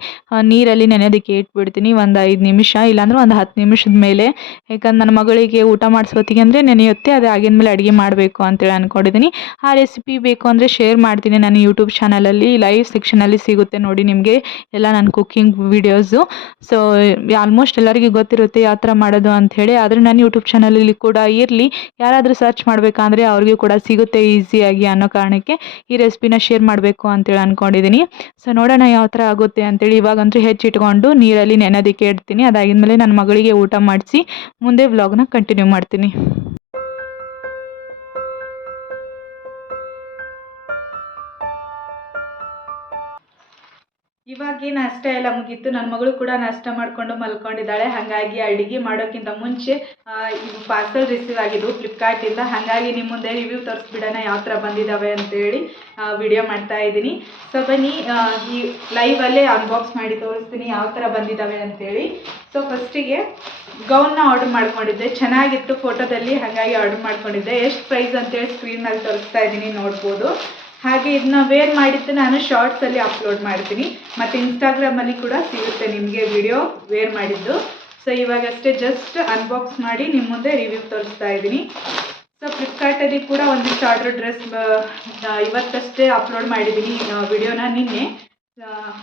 ನೀರಲ್ಲಿ ನೆನೆಯೋದಕ್ಕೆ ಇಟ್ಬಿಡ್ತೀನಿ ಒಂದು 5 ನಿಮಿಷ, ಇಲ್ಲಾಂದ್ರೆ ಒಂದು 10 ನಿಮಿಷದ ಮೇಲೆ. ಯಾಕಂದ್ರೆ ನನ್ನ ಮಗಳಿಗೆ ಊಟ ಮಾಡಿಸೋತ್ತಿಗೆ ಅಂದರೆ ನೆನೆಯುತ್ತೆ. ಅದು ಆಗಿದ ಮೇಲೆ ಅಡುಗೆ ಮಾಡಬೇಕು ಅಂತೇಳಿ ಅಂದ್ಕೊಂಡಿದ್ದೀನಿ. ಆ ರೆಸಿಪಿ ಬೇಕು ಅಂದರೆ ಶೇರ್ ಮಾಡ್ತೀನಿ ನನ್ನ ಯೂಟ್ಯೂಬ್ ಚಾನಲಲ್ಲಿ, ಲೈವ್ ಸೆಕ್ಷನಲ್ಲಿ ಸಿಗುತ್ತೆ ನೋಡಿ ನಿಮಗೆ ಎಲ್ಲ ನನ್ನ ಕುಕ್ಕಿಂಗ್ ವೀಡಿಯೋಸು. ಸೊ ಆಲ್ಮೋಸ್ಟ್ ಎಲ್ಲರಿಗೂ ಗೊತ್ತಿರುತ್ತೆ ಯಾವ ಥರ ಮಾಡೋದು ಅಂಥೇಳಿ. ಆದರೆ ನನ್ನ ಯೂಟ್ಯೂಬ್ ಚಾನಲಲ್ಲಿ ಕೂಡ ಇರಲಿ, ಯಾರಾದರೂ ಸರ್ಚ್ ಮಾಡಬೇಕಂದ್ರೆ ಅವ್ರಿಗೂ ಕೂಡ ಸಿಗುತ್ತೆ ಈಸಿಯಾಗಿ ಅನ್ನೋ ಕಾರಣಕ್ಕೆ ಈ ರೆಸಿಪಿನ ಶೇರ್ ಮಾಡಬೇಕು ಅಂತೇಳಿ ಅಂದ್ಕೊಂಡಿದ್ದೀನಿ. ಸೊ ನೋಡೋಣ ಯಾವ ಥರ ಆಗುತ್ತೆ ಅಂತೇಳಿ. ಇವಾಗಂತೂ ಹೆಚ್ಚಿಟ್ಕೊಂಡು ನೀರಲ್ಲಿ ನೆನೆಯೋದಕ್ಕೆ ಇಡ್ತೀನಿ. ಅದಾಗಿದ್ಮೇಲೆ ನನ್ನ ಮಗಳಿಗೆ ಊಟ ಮಾಡಿಸಿ ಮುಂದೆ ವ್ಲಾಗ್ನ ಕಂಟಿನ್ಯೂ ಮಾಡ್ತೀನಿ. ಇವಾಗ ನಾಷ್ಟ ಎಲ್ಲ ಮುಗೀತು. ನನ್ನ ಮಗಳು ಕೂಡ ನಾಷ್ಟ ಮಾಡಿಕೊಂಡು ಮಲ್ಕೊಂಡಿದ್ದಾಳೆ. ಹಾಗಾಗಿ ಅಡುಗೆ ಮಾಡೋಕ್ಕಿಂತ ಮುಂಚೆ ಇವು ಪಾರ್ಸಲ್ ರಿಸೀವ್ ಆಗಿದ್ವು ಫ್ಲಿಪ್ಕಾರ್ಟಿಂದ. ಹಾಗಾಗಿ ನಿಮ್ಮ ಮುಂದೆ ರಿವ್ಯೂ ತೋರಿಸ್ಬಿಡೋಣ ಯಾವ ಥರ ಬಂದಿದ್ದಾವೆ ಅಂತೇಳಿ ವಿಡಿಯೋ ಮಾಡ್ತಾ ಇದ್ದೀನಿ. ಸೊ ಬನ್ನಿ ಈ ಲೈವಲ್ಲೇ ಅನ್ಬಾಕ್ಸ್ ಮಾಡಿ ತೋರಿಸ್ತೀನಿ ಯಾವ ಥರ ಬಂದಿದ್ದಾವೆ ಅಂತೇಳಿ. ಸೊ ಫಸ್ಟಿಗೆ ಗೌನ್ನ ಆರ್ಡ್ರ್ ಮಾಡ್ಕೊಂಡಿದ್ದೆ, ಚೆನ್ನಾಗಿತ್ತು ಫೋಟೋದಲ್ಲಿ, ಹಾಗಾಗಿ ಆರ್ಡ್ರ್ ಮಾಡ್ಕೊಂಡಿದ್ದೆ. ಎಷ್ಟು ಪ್ರೈಸ್ ಅಂತೇಳಿ ಸ್ಕ್ರೀನ್ ಮೇಲೆ ತೋರಿಸ್ತಾ ಇದ್ದೀನಿ, ನೋಡ್ಬೋದು. ಹಾಗೆ ಇದನ್ನ ವೇರ್ ಮಾಡಿದ್ದು ನಾನು ಶಾರ್ಟ್ಸಲ್ಲಿ ಅಪ್ಲೋಡ್ ಮಾಡ್ತೀನಿ, ಮತ್ತು ಇನ್ಸ್ಟಾಗ್ರಾಮಲ್ಲಿ ಕೂಡ ಸಿಗುತ್ತೆ ನಿಮಗೆ ವಿಡಿಯೋ ವೇರ್ ಮಾಡಿದ್ದು. ಸೊ ಇವಾಗಷ್ಟೇ ಜಸ್ಟ್ ಅನ್ಬಾಕ್ಸ್ ಮಾಡಿ ನಿಮ್ಮ ಮುಂದೆ ರಿವ್ಯೂ ತೋರಿಸ್ತಾ ಇದ್ದೀನಿ. ಸೊ ಫ್ಲಿಪ್ಕಾರ್ಟಲ್ಲಿ ಕೂಡ ಒಂದಿಷ್ಟು ಆರ್ಡ್ರ್ ಡ್ರೆಸ್ ಇವತ್ತಷ್ಟೇ ಅಪ್ಲೋಡ್ ಮಾಡಿದ್ದೀನಿ ವಿಡಿಯೋನ ನಿನ್ನೆ.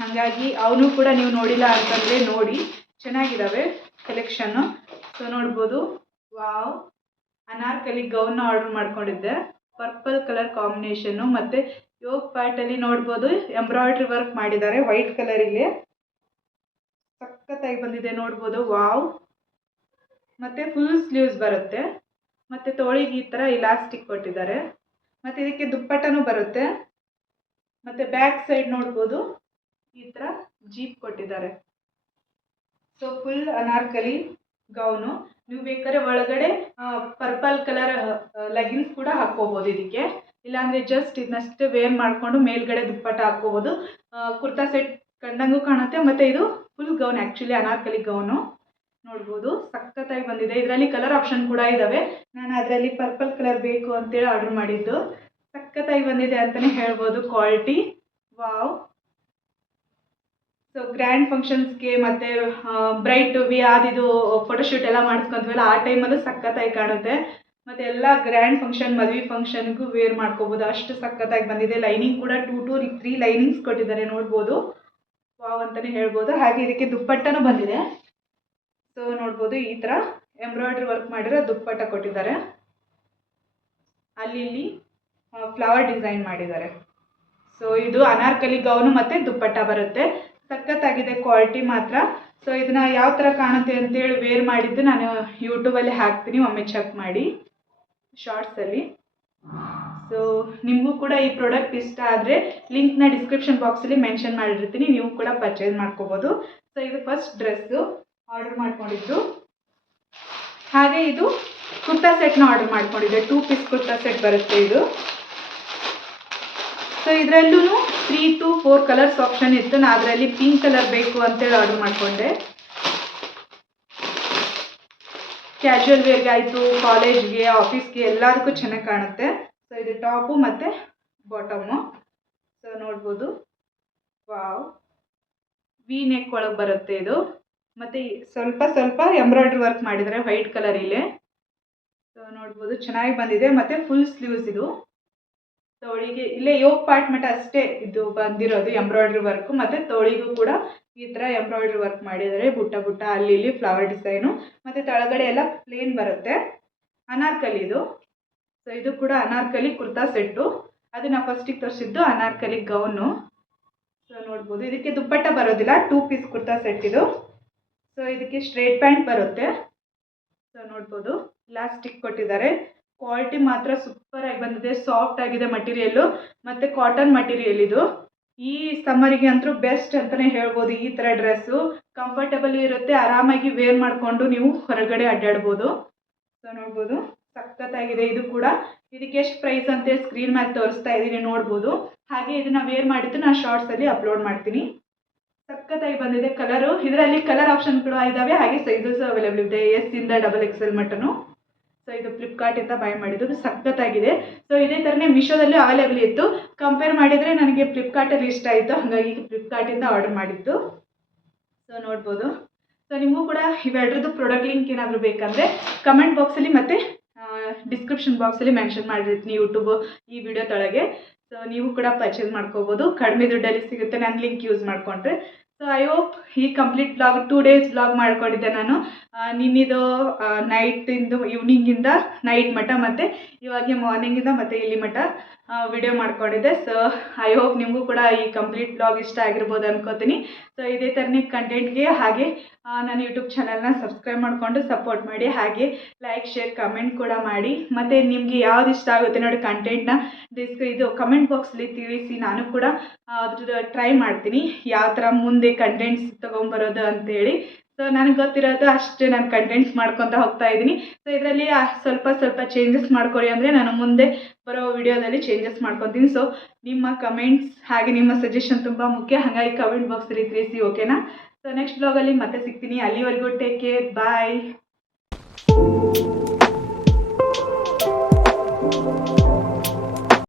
ಹಾಗಾಗಿ ಅವನು ಕೂಡ ನೀವು ನೋಡಿಲ್ಲ ಅಂತಂದರೆ ನೋಡಿ, ಚೆನ್ನಾಗಿದ್ದಾವೆ ಕಲೆಕ್ಷನ್ನು. ಸೊ ನೋಡ್ಬೋದು, ವಾವ್, ಅನಾರ್ಕಲಿ ಗೌನ್ನ ಆರ್ಡ್ರ್ ಮಾಡ್ಕೊಂಡಿದ್ದೆ, ಪರ್ಪಲ್ ಕಲರ್ ಕಾಂಬಿನೇಷನ್ನು. ಮತ್ತು ಯೋಗ್ ಪಾರ್ಟಲ್ಲಿ ನೋಡ್ಬೋದು ಎಂಬ್ರಾಯ್ಡ್ರಿ ವರ್ಕ್ ಮಾಡಿದ್ದಾರೆ ವೈಟ್ ಕಲರಲ್ಲಿ, ಸಖತ್ತಾಗಿ ಬಂದಿದೆ ನೋಡ್ಬೋದು, ವಾವ್. ಮತ್ತು ಫುಲ್ ಸ್ಲೀವ್ಸ್ ಬರುತ್ತೆ, ಮತ್ತು ತೋಳಿಗೆ ಈ ಥರ ಇಲಾಸ್ಟಿಕ್ ಕೊಟ್ಟಿದ್ದಾರೆ, ಮತ್ತು ಇದಕ್ಕೆ ದುಪ್ಪಟ್ಟನೂ ಬರುತ್ತೆ. ಮತ್ತು ಬ್ಯಾಕ್ ಸೈಡ್ ನೋಡ್ಬೋದು ಈ ಥರ ಜೀಪ್ ಕೊಟ್ಟಿದ್ದಾರೆ. So full Anarkali gown. ನೀವು ಬೇಕಾದ್ರೆ ಒಳಗಡೆ ಪರ್ಪಲ್ ಕಲರ್ ಲೆಗಿನ್ಸ್ ಕೂಡ ಹಾಕ್ಕೋಬೋದು ಇದಕ್ಕೆ, ಇಲ್ಲಾಂದರೆ ಜಸ್ಟ್ ಇದನ್ನಷ್ಟೇ ವೇರ್ ಮಾಡಿಕೊಂಡು ಮೇಲ್ಗಡೆ ದುಪ್ಪಟ್ಟ ಹಾಕ್ಕೋಬೋದು. ಕುರ್ತಾ ಸೆಟ್ ಕಂಡಂಗೂ ಕಾಣುತ್ತೆ. ಮತ್ತು ಇದು full gown, actually Anarkali gown. ನೋಡ್ಬೋದು ಸಖತ್ತಾಗಿ ಬಂದಿದೆ. ಇದರಲ್ಲಿ ಕಲರ್ ಆಪ್ಷನ್ ಕೂಡ ಇದ್ದಾವೆ. ನಾನು ಅದರಲ್ಲಿ ಪರ್ಪಲ್ ಕಲರ್ ಬೇಕು ಅಂತೇಳಿ ಆರ್ಡ್ರ್ ಮಾಡಿದ್ದು. ಸಖತ್ತಾಗಿ ಬಂದಿದೆ ಅಂತಲೇ ಹೇಳ್ಬೋದು, ಕ್ವಾಲಿಟಿ, ವಾವ್. ಸೊ ಗ್ರ್ಯಾಂಡ್ ಫಂಕ್ಷನ್ಸ್ಗೆ ಮತ್ತು ಬ್ರೈಟ್ ಟು ಬಿ ಆದಿದು ಫೋಟೋಶೂಟ್ ಎಲ್ಲ ಮಾಡಿಸ್ಕೊಂತೀವಲ್ಲ, ಆ ಟೈಮಲ್ಲೂ ಸಖತ್ತಾಗಿ ಕಾಣುತ್ತೆ. ಮತ್ತು ಎಲ್ಲ ಗ್ರ್ಯಾಂಡ್ ಫಂಕ್ಷನ್, ಮದುವೆ ಫಂಕ್ಷನ್ಗೂ ವೇರ್ ಮಾಡ್ಕೋಬೋದು, ಅಷ್ಟು ಸಖತ್ತಾಗಿ ಬಂದಿದೆ. ಲೈನಿಂಗ್ ಕೂಡ 2 to 3 ಲೈನಿಂಗ್ಸ್ ಕೊಟ್ಟಿದ್ದಾರೆ, ನೋಡ್ಬೋದು, ವಾವ್ ಅಂತಲೇ ಹೇಳ್ಬೋದು. ಹಾಗೆ ಇದಕ್ಕೆ ದುಪ್ಪಟ್ಟನೂ ಬಂದಿದೆ. ಸೊ ನೋಡ್ಬೋದು ಈ ಥರ ಎಂಬ್ರಾಯ್ಡ್ರಿ ವರ್ಕ್ ಮಾಡಿರೋ ದುಪ್ಪಟ್ಟ ಕೊಟ್ಟಿದ್ದಾರೆ. ಅಲ್ಲಿ ಇಲ್ಲಿ ಫ್ಲವರ್ ಡಿಸೈನ್ ಮಾಡಿದ್ದಾರೆ. ಸೊ ಇದು ಅನಾರ್ಕಲಿ ಗೌನು ಮತ್ತು ದುಪ್ಪಟ್ಟ ಬರುತ್ತೆ. ಸಖತ್ತಾಗಿದೆ ಕ್ವಾಲಿಟಿ ಮಾತ್ರ. ಸೊ ಇದನ್ನು ಯಾವ ಥರ ಕಾಣುತ್ತೆ ಅಂತೇಳಿ ವೇರ್ ಮಾಡಿದ್ದು ನಾನು ಯೂಟ್ಯೂಬಲ್ಲಿ ಹಾಕ್ತೀನಿ, ಒಮ್ಮೆ ಚೆಕ್ ಮಾಡಿ ಶಾರ್ಟ್ಸಲ್ಲಿ. ಸೊ ನಿಮಗೂ ಕೂಡ ಈ ಪ್ರಾಡಕ್ಟ್ ಇಷ್ಟ ಆದರೆ ಲಿಂಕ್ನ ಡಿಸ್ಕ್ರಿಪ್ಷನ್ ಬಾಕ್ಸಲ್ಲಿ ಮೆನ್ಷನ್ ಮಾಡಿರ್ತೀನಿ, ನೀವು ಕೂಡ ಪರ್ಚೇಸ್ ಮಾಡ್ಕೋಬೋದು. ಸೊ ಇದು ಫಸ್ಟ್ ಡ್ರೆಸ್ಸು ಆರ್ಡರ್ ಮಾಡ್ಕೊಂಡಿದ್ದು. ಹಾಗೆ ಇದು ಕುರ್ತಾ ಸೆಟ್ನ ಆರ್ಡರ್ ಮಾಡ್ಕೊಂಡಿದ್ದೆ, 2 ಪೀಸ್ ಕುರ್ತಾ ಸೆಟ್ ಬರುತ್ತೆ ಇದು. ಸೊ ಇದರಲ್ಲೂ 3 to 4 ಕಲರ್ಸ್ ಆಪ್ಷನ್ ಇತ್ತು. ನಾನು ಅದರಲ್ಲಿ ಪಿಂಕ್ ಕಲರ್ ಬೇಕು ಅಂತೇಳಿ ಆರ್ಡರ್ ಮಾಡಿಕೊಂಡೆ. ಕ್ಯಾಶುವಲ್ ವೇರ್ಗೆ ಆಯಿತು, ಕಾಲೇಜ್ಗೆ, ಆಫೀಸ್ಗೆ ಎಲ್ಲದಕ್ಕೂ ಚೆನ್ನಾಗಿ ಕಾಣುತ್ತೆ. ಸೊ ಇದು ಟಾಪು ಮತ್ತು ಬಾಟಮು. ಸೊ ನೋಡ್ಬೋದು, ವಾವ್, ವಿ ನೆಕ್ ಒಳಗೆ ಬರುತ್ತೆ ಇದು. ಮತ್ತು ಸ್ವಲ್ಪ ಸ್ವಲ್ಪ ಎಂಬ್ರಾಯ್ಡ್ರಿ ವರ್ಕ್ ಮಾಡಿದ್ದಾರೆ ವೈಟ್ ಕಲರ್ ಇಲ್ಲೇ. ಸೊ ನೋಡ್ಬೋದು ಚೆನ್ನಾಗಿ ಬಂದಿದೆ. ಮತ್ತು ಫುಲ್ ಸ್ಲೀವ್ಸ್ ಇದು. ತೋಳಿಗೆ ಇಲ್ಲೇ ಯೋಗ್ ಪಾರ್ಟ್ ಮಟ್ಟ ಅಷ್ಟೇ ಇದು ಬಂದಿರೋದು ಎಂಬ್ರಾಯ್ಡ್ರಿ ವರ್ಕು. ಮತ್ತು ತೋಳಿಗೂ ಕೂಡ ಈ ಥರ ಎಂಬ್ರಾಯ್ಡ್ರಿ ವರ್ಕ್ ಮಾಡಿದ್ದಾರೆ, ಬುಟ್ಟ ಬುಟ್ಟ ಅಲ್ಲಿ ಇಲ್ಲಿ ಫ್ಲವರ್ ಡಿಸೈನು. ಮತ್ತು ಕೆಳಗಡೆ ಎಲ್ಲ ಪ್ಲೇನ್ ಬರುತ್ತೆ, ಅನಾರ್ಕಲಿ ಇದು. ಸೊ ಇದು ಕೂಡ ಅನಾರ್ಕಲಿ ಕುರ್ತಾ ಸೆಟ್ಟು. ಅದು ನಾ ಫಸ್ಟಿಗೆ ತೋರಿಸಿದ್ದು ಅನಾರ್ಕಲಿ ಗೌನು. ಸೊ ನೋಡ್ಬೋದು, ಇದಕ್ಕೆ ದುಪ್ಪಟ್ಟ ಬರೋದಿಲ್ಲ, 2 ಪೀಸ್ ಕುರ್ತಾ ಸೆಟ್ ಇದು. ಸೊ ಇದಕ್ಕೆ ಸ್ಟ್ರೇಟ್ ಪ್ಯಾಂಟ್ ಬರುತ್ತೆ. ಸೊ ನೋಡ್ಬೋದು, ಇಲಾಸ್ಟಿಕ್ ಕೊಟ್ಟಿದ್ದಾರೆ. ಕ್ವಾಲಿಟಿ ಮಾತ್ರ ಸೂಪರ್ ಆಗಿ ಬಂದಿದೆ, ಸಾಫ್ಟ್ ಆಗಿದೆ ಮಟೀರಿಯಲ್ಲು, ಮತ್ತು ಕಾಟನ್ ಮಟೀರಿಯಲ್ ಇದು. ಈ ಸಮ್ಮರಿಗೆ ಅಂತೂ ಬೆಸ್ಟ್ ಅಂತಲೇ ಹೇಳ್ಬೋದು. ಈ ಥರ ಡ್ರೆಸ್ಸು ಕಂಫರ್ಟಬಲ್ ಇರುತ್ತೆ, ಆರಾಮಾಗಿ ವೇರ್ ಮಾಡಿಕೊಂಡು ನೀವು ಹೊರಗಡೆ ಅಡ್ಡಾಡ್ಬೋದು. ಸೊ ನೋಡ್ಬೋದು, ಸಖತ್ತಾಗಿದೆ ಇದು ಕೂಡ. ಇದಕ್ಕೆ ಎಷ್ಟು ಪ್ರೈಸ್ ಅಂತೇಳಿ ಸ್ಕ್ರೀನ್ ಮೇಲೆ ತೋರಿಸ್ತಾ ಇದ್ದೀನಿ, ನೋಡ್ಬೋದು. ಹಾಗೆ ಇದನ್ನು ವೇರ್ ಮಾಡಿದ್ದು ನಾನು ಶಾರ್ಟ್ಸಲ್ಲಿ ಅಪ್ಲೋಡ್ ಮಾಡ್ತೀನಿ. ಸಖತ್ತಾಗಿ ಬಂದಿದೆ ಕಲರು. ಇದರಲ್ಲಿ ಕಲರ್ ಆಪ್ಷನ್ ಕೂಡ ಇದ್ದಾವೆ, ಹಾಗೆ ಸೈಜಸ್ ಅವೈಲೇಬಲ್ ಇದೆ, ಎಸ್ ಇಂದ XXL ಮಟನು. ಸೊ ಇದು ಫ್ಲಿಪ್ಕಾರ್ಟಿಂದ ಬೈ ಮಾಡಿದ್ದು, ಸಖತ್ತಾಗಿದೆ. ಸೊ ಇದೇ ಥರನೇ ಮೀಶೋದಲ್ಲಿ ಅವೈಲೇಬಲ್ ಇತ್ತು. ಕಂಪೇರ್ ಮಾಡಿದರೆ ನನಗೆ ಫ್ಲಿಪ್ಕಾರ್ಟಲ್ಲಿ ಇಷ್ಟ ಆಯಿತು, ಹಾಗಾಗಿ ಫ್ಲಿಪ್ಕಾರ್ಟಿಂದ ಆರ್ಡರ್ ಮಾಡಿದ್ದು. ಸೊ ನೋಡ್ಬೋದು. ಸೊ ನಿಮಗೂ ಕೂಡ ಇವೆರಡರದ್ದು ಪ್ರಾಡಕ್ಟ್ ಲಿಂಕ್ ಏನಾದರೂ ಬೇಕಂದರೆ ಕಮೆಂಟ್ ಬಾಕ್ಸಲ್ಲಿ ಮತ್ತು ಡಿಸ್ಕ್ರಿಪ್ಷನ್ ಬಾಕ್ಸಲ್ಲಿ ಮೆನ್ಷನ್ ಮಾಡಿರ್ತೀನಿ ಯೂಟ್ಯೂಬ್ ಈ ವಿಡಿಯೋ ತೊಳಗೆ. ಸೊ ನೀವು ಕೂಡ ಪರ್ಚೇಸ್ ಮಾಡ್ಕೋಬೋದು, ಕಡಿಮೆ ದುಡ್ಡಲ್ಲಿ ಸಿಗುತ್ತೆ ನನ್ನ ಲಿಂಕ್ ಯೂಸ್ ಮಾಡಿಕೊಂಡ್ರೆ. ಸೊ ಐ ಹೋಪ್ ಈ ಕಂಪ್ಲೀಟ್ ಬ್ಲಾಗ್ 2 ಡೇಸ್ ಬ್ಲಾಗ್ ಮಾಡ್ಕೊಂಡಿದ್ದೆ ನಾನು. ನಿನ್ನಿದು ನೈಟಿಂದು ಈವ್ನಿಂಗಿಂದ ನೈಟ್ ಮಟ್ಟ, ಮತ್ತು ಇವಾಗ ಮಾರ್ನಿಂಗಿಂದ ಮತ್ತು ಇಲ್ಲಿ ಮಟ್ಟ ವಿಡಿಯೋ ಮಾಡ್ಕೊಂಡಿದ್ದೆ. ಸೊ ಐ ಹೋಪ್ ನಿಮಗೂ ಕೂಡ ಈ ಕಂಪ್ಲೀಟ್ ಬ್ಲಾಗ್ ಇಷ್ಟ ಆಗಿರ್ಬೋದು ಅನ್ಕೋತೀನಿ. ಸೊ ಇದೇ ಥರನೇ ಕಂಟೆಂಟ್ಗೆ ಹಾಗೆ ನನ್ನ ಯೂಟ್ಯೂಬ್ ಚಾನಲ್ನ ಸಬ್ಸ್ಕ್ರೈಬ್ ಮಾಡಿಕೊಂಡು ಸಪೋರ್ಟ್ ಮಾಡಿ, ಹಾಗೆ ಲೈಕ್ ಶೇರ್ ಕಮೆಂಟ್ ಕೂಡ ಮಾಡಿ. ಮತ್ತು ನಿಮಗೆ ಯಾವ್ದು ಇಷ್ಟ ಆಗುತ್ತೆ ನೋಡಿ ಕಂಟೆಂಟ್ನ ಇದು ಕಮೆಂಟ್ ಬಾಕ್ಸಲ್ಲಿ ತಿಳಿಸಿ, ನಾನು ಕೂಡ ಅದ್ರದ್ದು ಟ್ರೈ ಮಾಡ್ತೀನಿ ಯಾವ ಥರ ಮುಂದೆ ಕಂಟೆಂಟ್ಸ್ ತೊಗೊಂಬರೋದು ಅಂತೇಳಿ. ಸೊ ನನಗೆ ಗೊತ್ತಿರೋದು ಅಷ್ಟೇ ನಾನು ಕಂಟೆಂಟ್ಸ್ ಮಾಡ್ಕೊತ ಹೋಗ್ತಾ ಇದ್ದೀನಿ. ಸೊ ಇದರಲ್ಲಿ ಸ್ವಲ್ಪ ಚೇಂಜಸ್ ಮಾಡ್ಕೊಳ್ಳಿ ಅಂದರೆ ನಾನು ಮುಂದೆ ಬರೋ ವಿಡಿಯೋದಲ್ಲಿ ಚೇಂಜಸ್ ಮಾಡ್ಕೊತೀನಿ. ಸೊ ನಿಮ್ಮ ಕಮೆಂಟ್ಸ್ ಹಾಗೆ ನಿಮ್ಮ ಸಜೆಷನ್ ತುಂಬ ಮುಖ್ಯ, ಹಾಗಾಗಿ ಕಮೆಂಟ್ ಬಾಕ್ಸಲ್ಲಿ ತಿಳಿಸಿ, ಓಕೆನಾ? ಸೊ ನೆಕ್ಸ್ಟ್ ಬ್ಲಾಗಲ್ಲಿ ಮತ್ತೆ ಸಿಗ್ತೀನಿ. ಅಲ್ಲಿವರೆಗೂ ಟೇಕ್ ಕೇರ್, ಬಾಯ್.